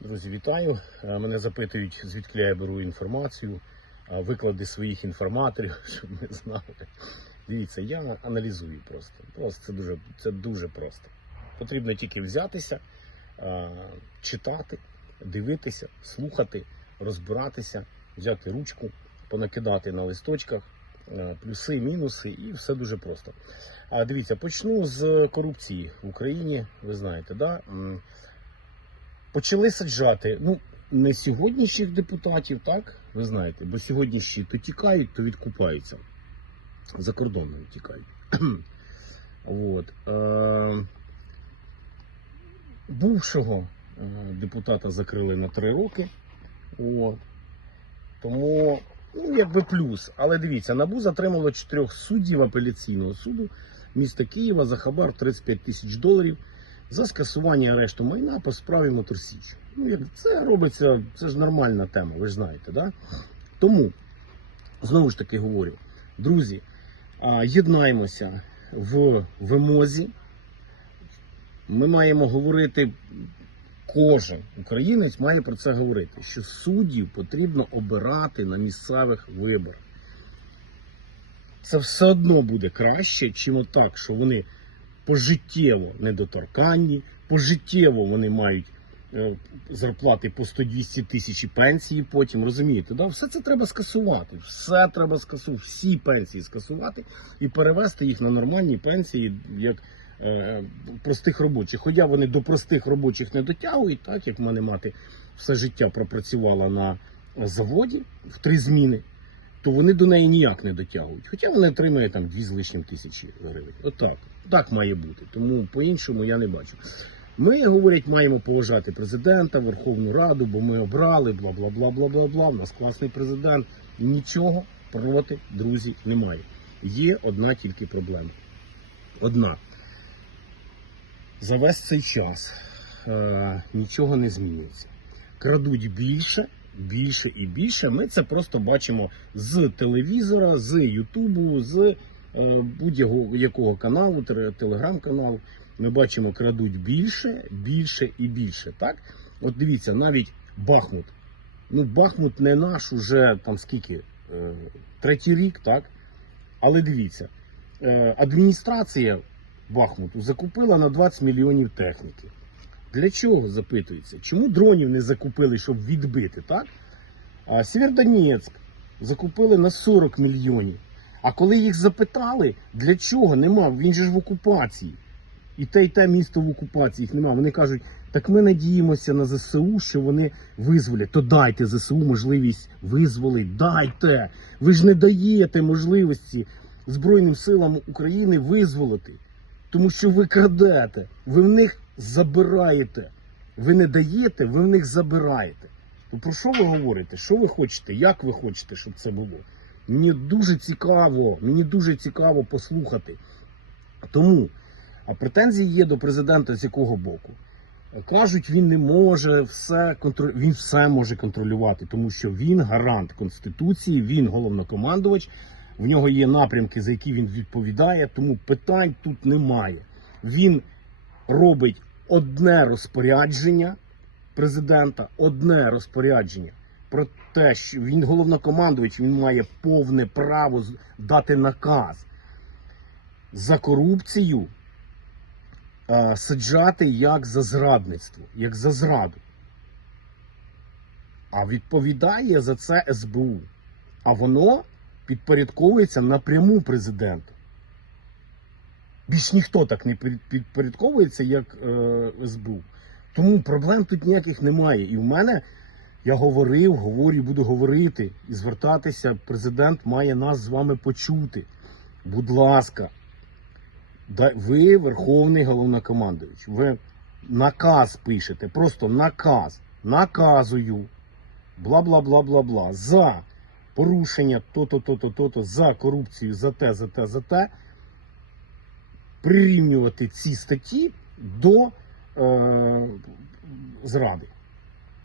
Друзі, вітаю. Е, Мене запитують, звідки я беру інформацію, виклади своїх інформаторів, щоб ми знали. Дивіться, я аналізую просто. Просто це дуже, це дуже просто. Потрібно тільки взятися, е, читати, дивитися, слухати, розбиратися, взяти ручку, понакидати на листочках, е, плюси, мінуси, і все дуже просто. Дивіться, почну з корупції в Україні. Ви знаєте, да? Почали саджати. Ну, не сьогоднішніх депутатів, так? Ви знаєте, бо сьогоднішні то тікають, то відкупаються. За кордоном тікають. От. Е- бувшого е, депутата закрили на три роки. От. Тому, ну, якби плюс. Але дивіться, НАБУ затримало чотирьох суддів апеляційного суду міста Києва за хабар 35 тисяч доларів за скасування арешту майна по справі Моторсіч. Ну, це робиться, це ж нормальна тема, ви ж знаєте, да? Тому, знову ж таки говорю, друзі, єднаємося в вимозі. Ми маємо говорити, кожен українець має про це говорити, що суддів потрібно обирати на місцевих виборах. Це все одно буде краще, чим отак, що вони пожиттєво недоторканні, пожиттєво вони мають е, зарплати по 100-200 тисяч і пенсії потім, розумієте? Да? Все це треба скасувати. Все треба скасувати, всі пенсії скасувати і перевести їх на нормальні пенсії, як е, простих робочих. Хоча вони до простих робочих не дотягують, так як в мене мати все життя пропрацювала на заводі в три зміни. То вони до неї ніяк не дотягують. Хоча вони отримують там дві з лишнім тисячі гривень. Отак. Так має бути. Тому по-іншому я не бачу. Ми, говорять, маємо поважати президента, Верховну Раду, бо ми обрали, бла бла бла бла бла бла. У нас класний президент. Нічого проти, друзі, немає. Є одна тільки проблема. Одна. За весь цей час е, нічого не змінюється. Крадуть більше, більше і більше. Ми це просто бачимо з телевізора, з Ютубу, з е, будь-якого каналу, телеграм-каналу. Ми бачимо, крадуть більше, більше і більше. Так? От дивіться, навіть Бахмут. Ну, Бахмут не наш уже там скільки? Е, третій рік, так? Але дивіться, е, адміністрація Бахмуту закупила на 20 мільйонів техніки. Для чого запитується? Чому дронів не закупили, щоб відбити, так? А Сєвєродонецьк закупили на 40 мільйонів. А коли їх запитали, для чого нема, він же ж в окупації. І те, і те місто в окупації їх нема. Вони кажуть, так ми надіємося на ЗСУ, що вони визволять. То дайте ЗСУ можливість визволити. Дайте. Ви ж не даєте можливості Збройним силам України визволити. Тому що ви крадете, ви в них забираєте. Ви не даєте, ви в них забираєте. То про що ви говорите? Що ви хочете? Як ви хочете, щоб це було? Мені дуже цікаво, мені дуже цікаво послухати. Тому а претензії є до президента з якого боку? Кажуть, він не може все контролю... він все може контролювати, тому що він гарант Конституції, він головнокомандувач. В нього є напрямки, за які він відповідає, тому питань тут немає. Він робить одне розпорядження президента, одне розпорядження про те, що він головнокомандувач, він має повне право дати наказ за корупцію е, саджати як за зрадництво, як за зраду. А відповідає за це СБУ. А воно підпорядковується напряму президенту. Більш ніхто так не під- підпорядковується, як е, СБУ. Тому проблем тут ніяких немає. І в мене я говорив, говорю, буду говорити і звертатися. Президент має нас з вами почути. Будь ласка, ви Верховний головнокомандуючий. Ви наказ пишете, просто наказ. Наказую. Бла бла бла бла бла. За порушення то-то, то-то, то-то, за корупцію, за те, за те, за те. Прирівнювати ці статті до е, зради.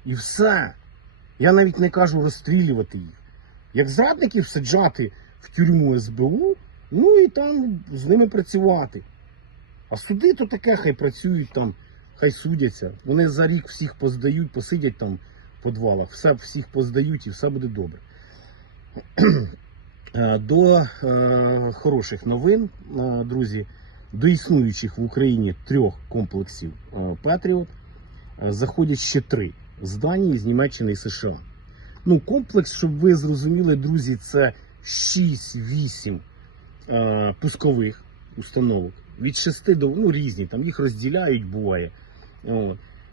І все. Я навіть не кажу розстрілювати їх. Як зрадників саджати в тюрму СБУ, ну і там з ними працювати. А суди то таке, хай працюють там хай судяться. Вони за рік всіх поздають, посидять там в подвалах, все всіх поздають і все буде добре. Е, До е, хороших новин, е, друзі, до існуючих в Україні трьох комплексів е, Петріот е, заходять ще три з Данії, з Німеччини і США. Ну, комплекс, щоб ви зрозуміли, друзі, це 6-8 е, пускових установок. Від 6 до ну, різні, там їх розділяють, буває.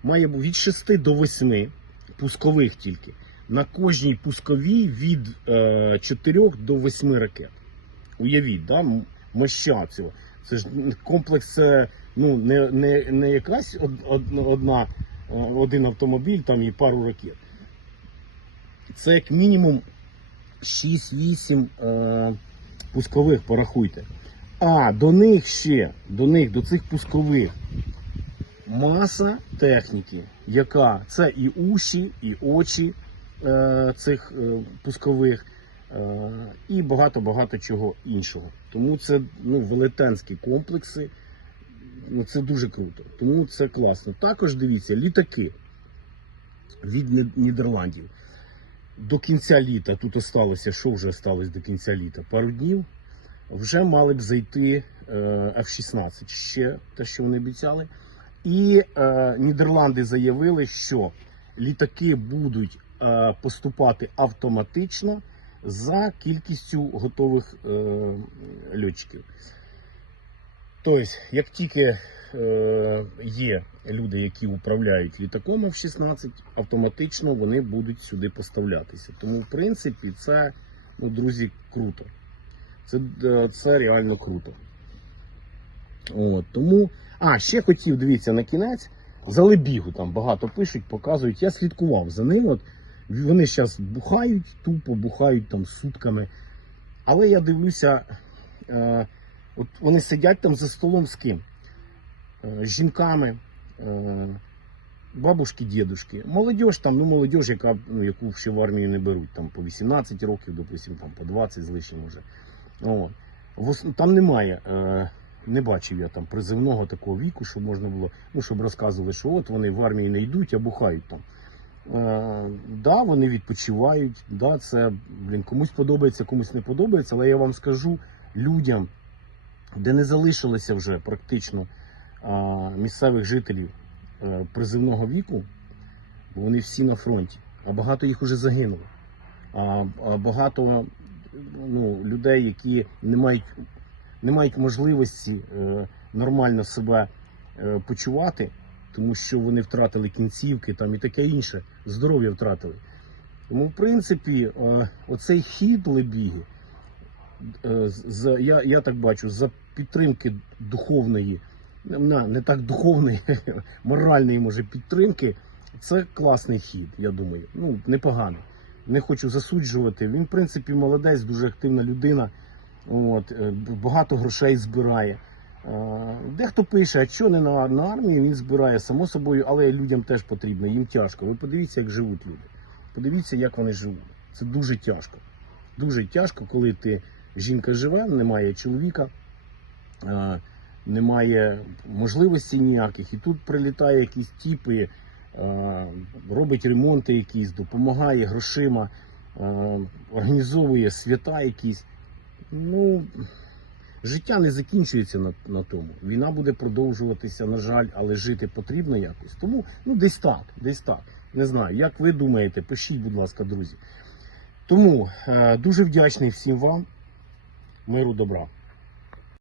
Має від 6 до 8 пускових тільки. На кожній пусковій від е, 4 до 8 ракет. Уявіть, да? моща цього. Це ж комплекс, ну, не, не, не якась од, од, одна, е, один автомобіль там і пару ракет. Це як мінімум 6-8 е, пускових, порахуйте. А до них ще, до них, до цих пускових, маса техніки, яка це і уші, і очі е, цих е, пускових, е, і багато-багато чого іншого. Тому це ну, велетенські комплекси. Ну, це дуже круто. Тому це класно. Також дивіться, літаки від Нідерландів. До кінця літа тут осталося, що вже осталось до кінця літа? Пару днів. Вже мали б зайти е, F-16, ще те, що вони обіцяли. І е, Нідерланди заявили, що літаки будуть е, поступати автоматично за кількістю готових е, льотчиків. Тобто, як тільки е, є люди, які управляють літаком F-16, автоматично вони будуть сюди поставлятися. Тому, в принципі, це, ну, друзі, круто. Це, е, це реально круто. От, тому. А, ще хотів, дивіться, на кінець. За Лебігу там багато пишуть, показують. Я слідкував за ним. От, вони зараз бухають, тупо бухають там сутками. Але я дивлюся, е, от вони сидять там за столом з ким? Е, з жінками, е, бабушки, дідушки. Молодіж там, ну молодіж, яка, ну, яку ще в армію не беруть, там по 18 років, допустим, там по 20 з лишнім вже. О. Там немає, е, не бачив я там призивного такого віку, щоб можна було, ну, щоб розказували, що от вони в армії не йдуть, а бухають там. Е, да, вони відпочивають, да, це блін, комусь подобається, комусь не подобається, але я вам скажу людям, де не залишилося вже практично місцевих жителів е, призивного віку, вони всі на фронті, а багато їх вже загинуло. А, а багато ну, людей, які не мають, не мають можливості е, нормально себе е, почувати, тому що вони втратили кінцівки там і таке інше, здоров'я втратили. Тому, в принципі, е, оцей хід лебіги, е, я, я так бачу, за підтримки духовної, не так духовної, моральної, може, підтримки, це класний хід, я думаю. Ну, непоганий. Не хочу засуджувати. Він, в принципі, молодець, дуже активна людина. От, е, багато грошей збирає. Е, Дехто пише, а що не на, на армії, він збирає само собою, але людям теж потрібно, їм тяжко. Ви подивіться, як живуть люди. Подивіться, як вони живуть. Це дуже тяжко. Дуже тяжко, коли ти жінка живе, немає чоловіка, е, немає можливості ніяких. І тут прилітає якісь тіпи, е, робить ремонти якісь, допомагає грошима, організовує свята якісь. Ну, життя не закінчується на, на тому. Війна буде продовжуватися, на жаль, але жити потрібно якось. Тому ну, десь так, десь так. Не знаю, як ви думаєте, пишіть, будь ласка, друзі. Тому е, дуже вдячний всім вам. Миру добра.